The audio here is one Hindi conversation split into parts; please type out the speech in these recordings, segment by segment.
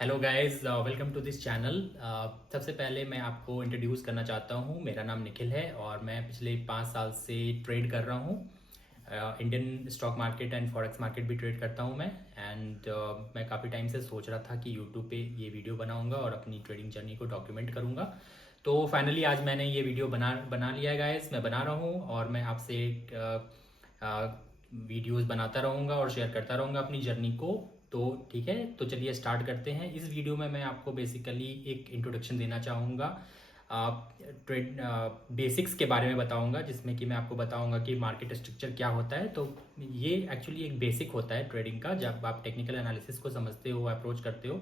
Hello guys, welcome to this channel. सबसे पहले मैं आपको इंट्रोड्यूस करना चाहता हूँ। मेरा नाम निखिल है और मैं पिछले 5 साल से ट्रेड कर रहा हूँ। Indian stock market and forex market भी ट्रेड करता हूँ मैं। एंड मैं काफ़ी टाइम से सोच रहा था कि यूट्यूब पे ये वीडियो बनाऊँगा और अपनी ट्रेडिंग जर्नी को डॉक्यूमेंट करूँगा। तो फाइनली आज मैंने ये वीडियो बना बना लिया है गाइस। मैं बना रहा हूँ और मैं आपसे वीडियोस बनाता रहूँगा और शेयर करता रहूँगा अपनी जर्नी को। तो ठीक है, तो चलिए स्टार्ट करते हैं। इस वीडियो में मैं आपको बेसिकली एक इंट्रोडक्शन देना चाहूँगा। ट्रेड बेसिक्स के बारे में बताऊंगा, जिसमें कि मैं आपको बताऊंगा कि मार्केट स्ट्रक्चर क्या होता है। तो ये एक्चुअली एक बेसिक होता है ट्रेडिंग का। जब आप टेक्निकल एनालिसिस को समझते हो, अप्रोच करते हो,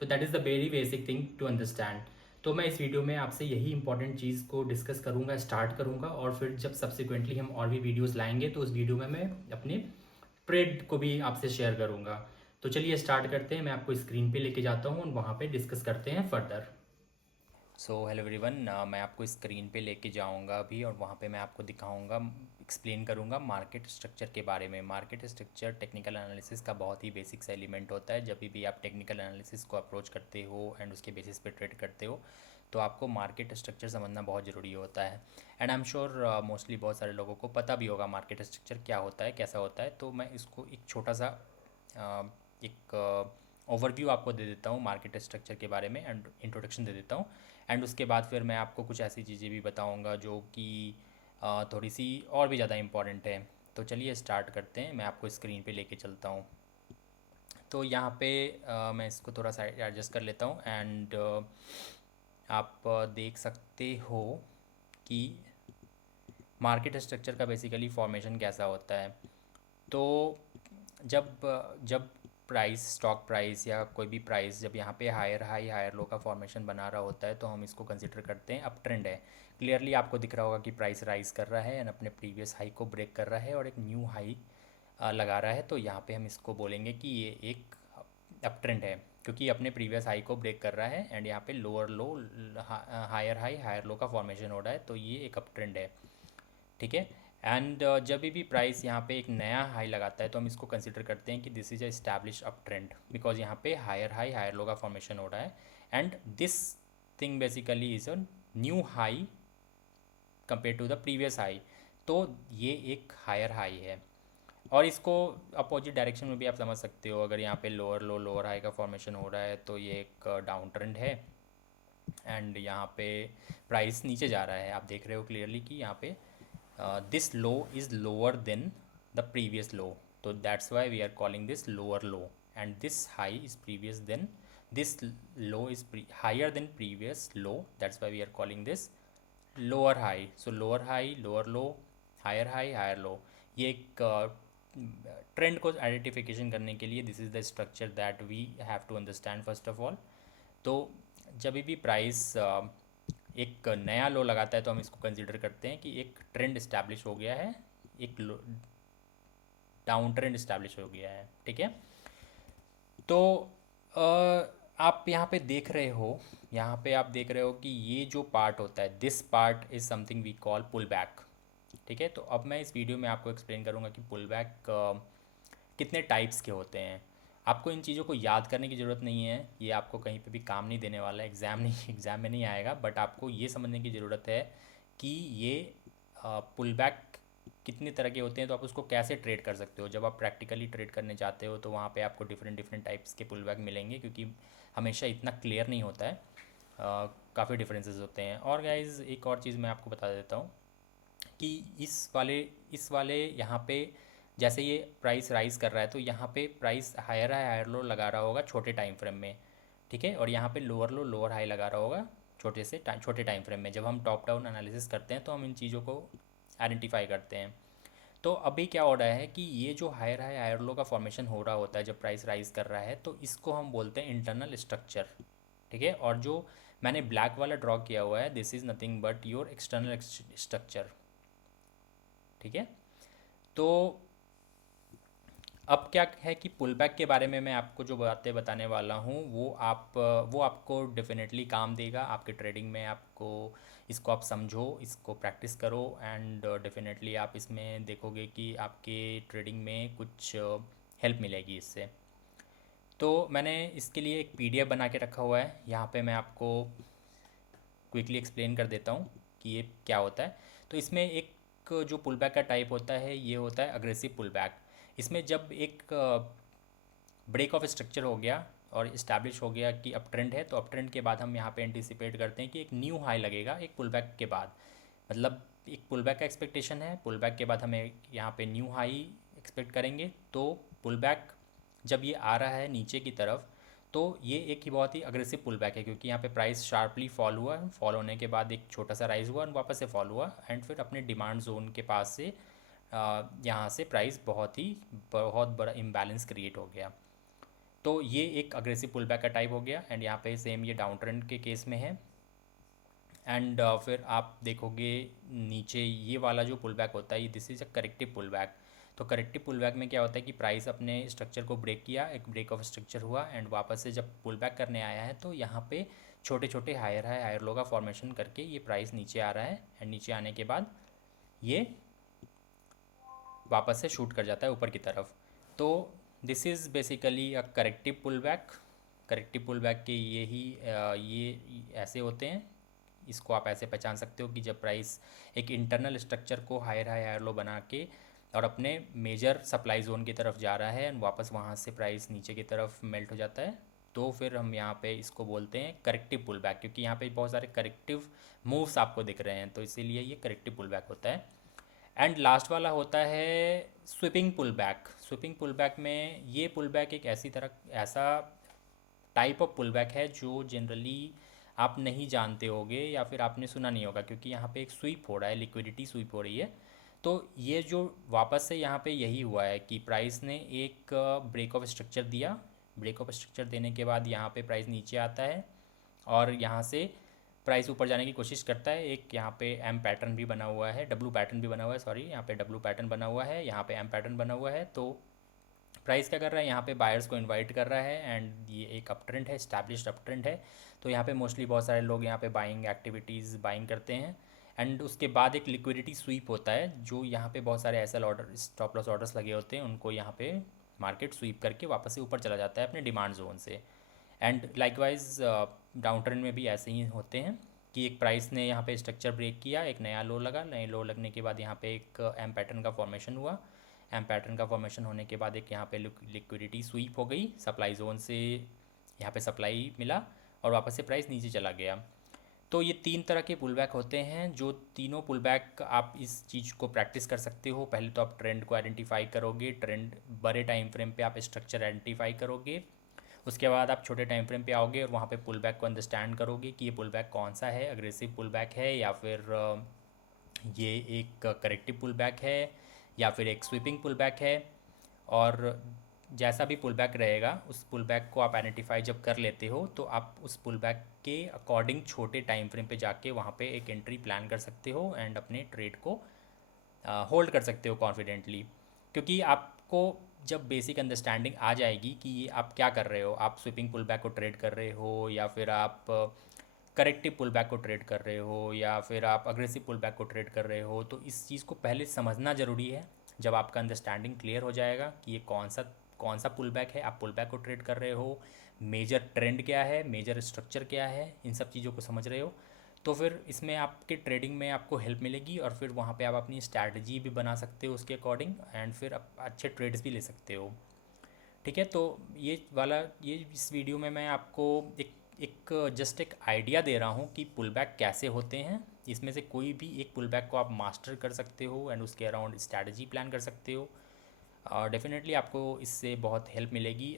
तो that is the very basic thing to understand. तो मैं इस वीडियो में आपसे यही इंपॉर्टेंट चीज़ को डिस्कस करूंगा, स्टार्ट करूंगा, और फिर जब सब्सिक्वेंटली हम और भी वीडियोस लाएंगे तो उस वीडियो में मैं अपने ट्रेड को भी आपसे शेयर करूंगा। तो चलिए स्टार्ट करते हैं। मैं आपको स्क्रीन पे लेके जाता हूँ और वहाँ पे डिस्कस करते हैं फर्दर। सो हेलो एवरीवन, मैं आपको स्क्रीन पे लेके जाऊंगा अभी और वहाँ पे मैं आपको दिखाऊंगा, एक्सप्लेन करूंगा मार्केट स्ट्रक्चर के बारे में। मार्केट स्ट्रक्चर टेक्निकल एनालिसिस का बहुत ही बेसिक सा एलिमेंट होता है। जब भी आप टेक्निकल एनालिसिस को अप्रोच करते हो एंड उसके बेसिस पे ट्रेड करते हो, तो आपको मार्केट स्ट्रक्चर समझना बहुत ज़रूरी होता है। And I am sure mostly बहुत सारे लोगों को पता भी होगा मार्केट स्ट्रक्चर क्या होता है, कैसा होता है। तो मैं इसको एक छोटा सा एक ओवरव्यू आपको दे देता हूँ मार्केट स्ट्रक्चर के बारे में, एंड इंट्रोडक्शन दे देता हूँ। एंड उसके बाद फिर मैं आपको कुछ ऐसी चीज़ें भी बताऊँगा जो कि थोड़ी सी और भी ज़्यादा इम्पॉर्टेंट है। तो चलिए स्टार्ट करते हैं। मैं आपको स्क्रीन पे लेके चलता हूँ। तो यहाँ पे मैं इसको थोड़ा सा एडजस्ट कर लेता हूँ। एंड आप देख सकते हो कि मार्केट स्ट्रक्चर का बेसिकली फॉर्मेशन कैसा होता है। तो जब जब प्राइस, स्टॉक प्राइस या कोई भी प्राइस जब यहाँ पे हायर हाई हायर लो का फॉर्मेशन बना रहा होता है, तो हम इसको कंसिडर करते हैं अप ट्रेंड है। क्लियरली आपको दिख रहा होगा कि प्राइस राइज कर रहा है एंड अपने प्रीवियस हाई को ब्रेक कर रहा है और एक न्यू हाई लगा रहा है। तो यहाँ पे हम इसको बोलेंगे कि ये एक अप ट्रेंड है, क्योंकि अपने प्रीवियस हाई को ब्रेक कर रहा है एंड यहाँ पे lower low higher high higher low का फॉर्मेशन हो रहा है। तो ये एक अप ट्रेंड है, ठीक है। एंड जब भी प्राइस यहाँ पे एक नया हाई लगाता है, तो हम इसको कंसिडर करते हैं कि this is a establish up trend, because यहाँ पे हायर हाई हायर लो का फॉर्मेशन हो रहा है। And this thing basically is a new high compare to the previous high. तो ये एक हायर हाई है। और इसको अपोजिट डायरेक्शन में भी आप समझ सकते हो। अगर यहाँ पे लोअर लो लोअर हाई का फॉर्मेशन हो रहा है, तो ये एक डाउन ट्रेंड है। एंड यहाँ पे प्राइस नीचे जा रहा है, आप देख रहे हो क्लियरली कि यहाँ पे this low is lower than the previous low. So that's why we are calling this lower low. And this high is previous than this low is higher than previous low. That's why we are calling this lower high. So lower high, lower low, higher high, higher low. ये एक ट्रेंड को आइडेंटिफिकेशन करने के लिए this is the structure that we have to understand first of all. तो जब भी प्राइस एक नया लो लगाता है, तो हम इसको कंसिडर करते हैं कि एक ट्रेंड इस्टेब्लिश हो गया है, एक डाउन ट्रेंड इस्टेब्लिश हो गया है, ठीक है। तो आप यहाँ पे देख रहे हो, यहाँ पे आप देख रहे हो कि ये जो पार्ट होता है, this part is something we call pull back, ठीक है। तो अब मैं इस वीडियो में आपको एक्सप्लेन करूँगा कि पुल बैक कितने टाइप्स के होते हैं। आपको इन चीज़ों को याद करने की ज़रूरत नहीं है, ये आपको कहीं पे भी काम नहीं देने वाला है, एग्ज़ाम में नहीं आएगा। बट आपको ये समझने की ज़रूरत है कि ये पुल बैक कितने तरह के होते हैं, तो आप उसको कैसे ट्रेड कर सकते हो। जब आप प्रैक्टिकली ट्रेड करने जाते हो, तो वहाँ पे आपको डिफरेंट डिफरेंट टाइप्स के पुल बैक मिलेंगे, क्योंकि हमेशा इतना क्लियर नहीं होता है, काफ़ी डिफरेंसेस होते हैं। और गाइज एक और चीज़ मैं आपको बता देता हूँ कि इस वाले यहाँ पे जैसे ये प्राइस राइज कर रहा है, तो यहाँ पे price higher high higher low लगा रहा होगा छोटे टाइम फ्रेम में, ठीक है। और यहाँ पे लोअर लो लोअर हाई लगा रहा होगा छोटे टाइम फ्रेम में। जब हम टॉप डाउन एनालिसिस करते हैं, तो हम इन चीज़ों को आइडेंटिफाई करते हैं। तो अभी क्या हो रहा है कि ये जो हायर हाई हायर लो का फॉर्मेशन हो रहा होता है जब प्राइस राइज कर रहा है, तो इसको हम बोलते हैं इंटरनल स्ट्रक्चर, ठीक है। और जो मैंने ब्लैक वाला ड्रॉ किया हुआ है, this is nothing but your external structure, ठीक है। तो अब क्या है कि पुल बैक के बारे में मैं आपको जो बातें बताने वाला हूँ, वो आपको डेफिनेटली काम देगा आपके ट्रेडिंग में। आपको इसको आप समझो, इसको प्रैक्टिस करो, एंड डेफिनेटली आप इसमें देखोगे कि आपके ट्रेडिंग में कुछ हेल्प मिलेगी इससे। तो मैंने इसके लिए एक पीडीएफ बना के रखा हुआ है, यहाँ पे मैं आपको क्विकली एक्सप्लेन कर देता हूँ कि ये क्या होता है। तो इसमें एक जो पुल बैक का टाइप होता है ये होता है अग्रेसिव पुल बैक। इसमें जब एक ब्रेक ऑफ स्ट्रक्चर हो गया और इस्टेब्लिश हो गया कि अप ट्रेंड है, तो अप ट्रेंड के बाद हम यहाँ पे एंटिसिपेट करते हैं कि एक न्यू हाई लगेगा एक पुल बैक के बाद। मतलब एक पुल बैक का एक्सपेक्टेशन है, पुल बैक के बाद हमें यहाँ पे न्यू हाई एक्सपेक्ट करेंगे। तो पुल बैक जब ये आ रहा है नीचे की तरफ, तो ये एक ही बहुत ही अग्रेसिव पुल बैक है, क्योंकि यहाँ पे प्राइस शार्पली फॉल हुआ, फॉल होने के बाद एक छोटा सा राइज हुआ और वापस से फॉल हुआ एंड फिर अपने डिमांड जोन के पास से यहाँ से प्राइस बहुत बड़ा इम्बैलेंस क्रिएट हो गया। तो ये एक अग्रेसिव पुल बैक का टाइप हो गया। एंड यहाँ पे सेम ये डाउन ट्रेंड के केस में है। एंड फिर आप देखोगे नीचे ये वाला जो पुल बैक होता है, ये this is a corrective pull back. तो करेक्टिव पुल बैक में क्या होता है कि प्राइस अपने स्ट्रक्चर को ब्रेक किया, एक ब्रेक ऑफ स्ट्रक्चर हुआ एंड वापस से जब पुल बैक करने आया है तो यहाँ पे छोटे छोटे हायर लो का फॉर्मेशन करके ये प्राइस नीचे आ रहा है। एंड नीचे आने के बाद ये वापस से शूट कर जाता है ऊपर की तरफ। तो this is basically a corrective pull back. Corrective pull back के ये ऐसे होते हैं। इसको आप ऐसे पहचान सकते हो कि जब प्राइस एक इंटरनल स्ट्रक्चर को हायर लो बना के और अपने मेजर सप्लाई जोन की तरफ जा रहा है एंड वापस वहाँ से प्राइस नीचे की तरफ मेल्ट हो जाता है, तो फिर हम यहाँ पे इसको बोलते हैं करेक्टिव पुल बैक, क्योंकि यहाँ पे बहुत सारे करेक्टिव मूव्स आपको दिख रहे हैं, तो इसीलिए ये करेक्टिव पुल बैक होता है। एंड लास्ट वाला होता है sweeping pull back. Sweeping pull back में ये पुल बैक एक ऐसा टाइप ऑफ पुल बैक है जो जनरली आप नहीं जानते होगे या फिर आपने सुना नहीं होगा, क्योंकि यहाँ पे एक स्वीप हो रहा है, लिक्विडिटी स्वीप हो रही है। तो ये जो वापस से यहाँ पे यही हुआ है कि प्राइस ने एक ब्रेक ऑफ स्ट्रक्चर दिया। ब्रेक ऑफ स्ट्रक्चर देने के बाद यहाँ पे प्राइस नीचे आता है और यहाँ से प्राइस ऊपर जाने की कोशिश करता है। एक यहाँ पे एम पैटर्न भी बना हुआ है, डब्लू पैटर्न भी बना हुआ है, सॉरी यहाँ पे डब्लू पैटर्न बना हुआ है, यहाँ पे एम पैटर्न बना हुआ है। तो प्राइस क्या कर रहा है, यहाँ पे बायर्स को इनवाइट कर रहा है एंड ये एक अप ट्रेंड है, इस्टेब्लिश्ड अप ट्रेंड है। तो यहाँ पे मोस्टली बहुत सारे लोग यहाँ पे बाइंग एक्टिविटीज़ बाइंग करते हैं। एंड उसके बाद एक लिक्विडिटी स्वीप होता है, जो यहाँ पे बहुत सारे SL order, stop loss orders लगे होते हैं, उनको यहाँ पे मार्केट स्वीप करके वापस से ऊपर चला जाता है अपने डिमांड जोन से। एंड लाइकवाइज डाउन ट्रेंड में भी ऐसे ही होते हैं कि एक प्राइस ने यहाँ पे स्ट्रक्चर ब्रेक किया, एक नया लो लगा, नए लो लगने के बाद यहाँ पे एक एम पैटर्न का फॉर्मेशन हुआ। एम पैटर्न का फॉर्मेशन होने के बाद एक यहाँ पे लिक्विडिटी स्वीप हो गई, सप्लाई जोन से यहाँ पे सप्लाई मिला और वापस से प्राइस नीचे चला गया। तो ये 3 तरह के पुल बैक होते हैं, जो तीनों पुल बैक आप इस चीज़ को प्रैक्टिस कर सकते हो। पहले तो आप ट्रेंड को आइडेंटिफाई करोगे, ट्रेंड बड़े टाइम फ्रेम पे आप स्ट्रक्चर आइडेंटिफाई करोगे। उसके बाद आप छोटे टाइम फ्रेम पे आओगे और वहाँ पे पुल बैक को अंडरस्टैंड करोगे कि ये पुल बैक कौन सा है, अग्रेसिव पुल बैक है या फिर ये एक करेक्टिव पुल बैक है या फिर एक स्वीपिंग पुल बैक है। और जैसा भी पुल बैक रहेगा, उस पुल बैक को आप आइडेंटिफाई जब कर लेते हो तो आप उस पुल बैक के अकॉर्डिंग छोटे टाइम फ्रेम पे जाके वहाँ पे एक एंट्री प्लान कर सकते हो एंड अपने ट्रेड को होल्ड कर सकते हो कॉन्फिडेंटली। क्योंकि आपको जब बेसिक अंडरस्टैंडिंग आ जाएगी कि ये आप क्या कर रहे हो, आप स्विपिंग पुल बैक को ट्रेड कर रहे हो या फिर आप करेक्टिव पुल बैक को ट्रेड कर रहे हो या फिर आप अग्रेसिव पुल बैक को ट्रेड कर रहे हो, तो इस चीज़ को पहले समझना ज़रूरी है। जब आपका अंडरस्टैंडिंग क्लियर हो जाएगा कि ये कौन सा पुल बैक है, आप पुल बैक को ट्रेड कर रहे हो, मेजर ट्रेंड क्या है, मेजर स्ट्रक्चर क्या है, इन सब चीज़ों को समझ रहे हो, तो फिर इसमें आपके ट्रेडिंग में आपको हेल्प मिलेगी और फिर वहाँ पे आप अपनी स्ट्रैटेजी भी बना सकते हो उसके अकॉर्डिंग एंड फिर आप अच्छे ट्रेड्स भी ले सकते हो। ठीक है, तो ये इस वीडियो में मैं आपको एक जस्ट एक आइडिया दे रहा हूँ कि पुल बैक कैसे होते हैं। इसमें से कोई भी एक पुल बैक को आप मास्टर कर सकते हो एंड उसके अराउंड स्ट्रैटेजी प्लान कर सकते हो। डेफिनेटली आपको इससे बहुत हेल्प मिलेगी।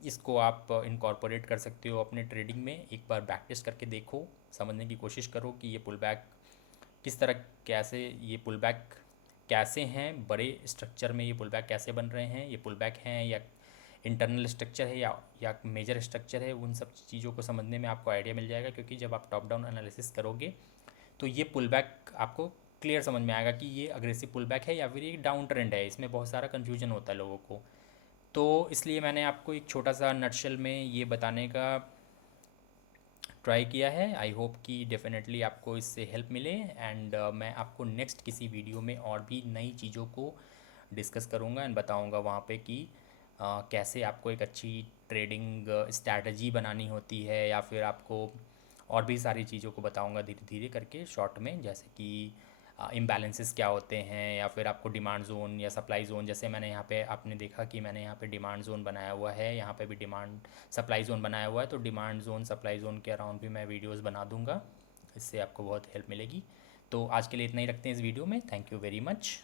इसको आप इनकॉर्पोरेट कर सकते हो अपने ट्रेडिंग में। एक बार प्रैक्टिस करके देखो, समझने की कोशिश करो कि ये पुल बैक किस तरह, कैसे ये पुल बैक कैसे हैं, बड़े स्ट्रक्चर में ये पुल बैक कैसे बन रहे हैं, ये पुल बैक हैं या इंटरनल स्ट्रक्चर है या मेजर स्ट्रक्चर है। उन सब चीज़ों को समझने में आपको आइडिया मिल जाएगा, क्योंकि जब आप टॉप डाउन एनालिसिस करोगे तो ये पुल बैक आपको क्लियर समझ में आएगा कि ये अग्रेसिव पुल बैक है या फिर ये डाउन ट्रेंड है। इसमें बहुत सारा कन्फ्यूजन होता है लोगों को, तो इसलिए मैंने आपको एक छोटा सा नटशेल में ये बताने का ट्राई किया है। आई होप कि डेफिनेटली आपको इससे हेल्प मिले एंड मैं आपको नेक्स्ट किसी वीडियो में और भी नई चीज़ों को डिस्कस करूँगा एंड बताऊँगा वहाँ पे कि कैसे आपको एक अच्छी ट्रेडिंग स्ट्रैटेजी बनानी होती है, या फिर आपको और भी सारी चीज़ों को बताऊंगा धीरे धीरे करके शॉर्ट में, जैसे कि इम्बैलेंसेस क्या होते हैं, या फिर आपको डिमांड जोन या सप्लाई जोन। जैसे मैंने यहाँ पे, आपने देखा कि मैंने यहाँ पे डिमांड जोन बनाया हुआ है, यहाँ पे भी डिमांड सप्लाई जोन बनाया हुआ है, तो डिमांड जोन सप्लाई जोन के अराउंड भी मैं वीडियोस बना दूंगा, इससे आपको बहुत हेल्प मिलेगी। तो आज के लिए इतना ही रखते हैं इस वीडियो में। Thank you very much.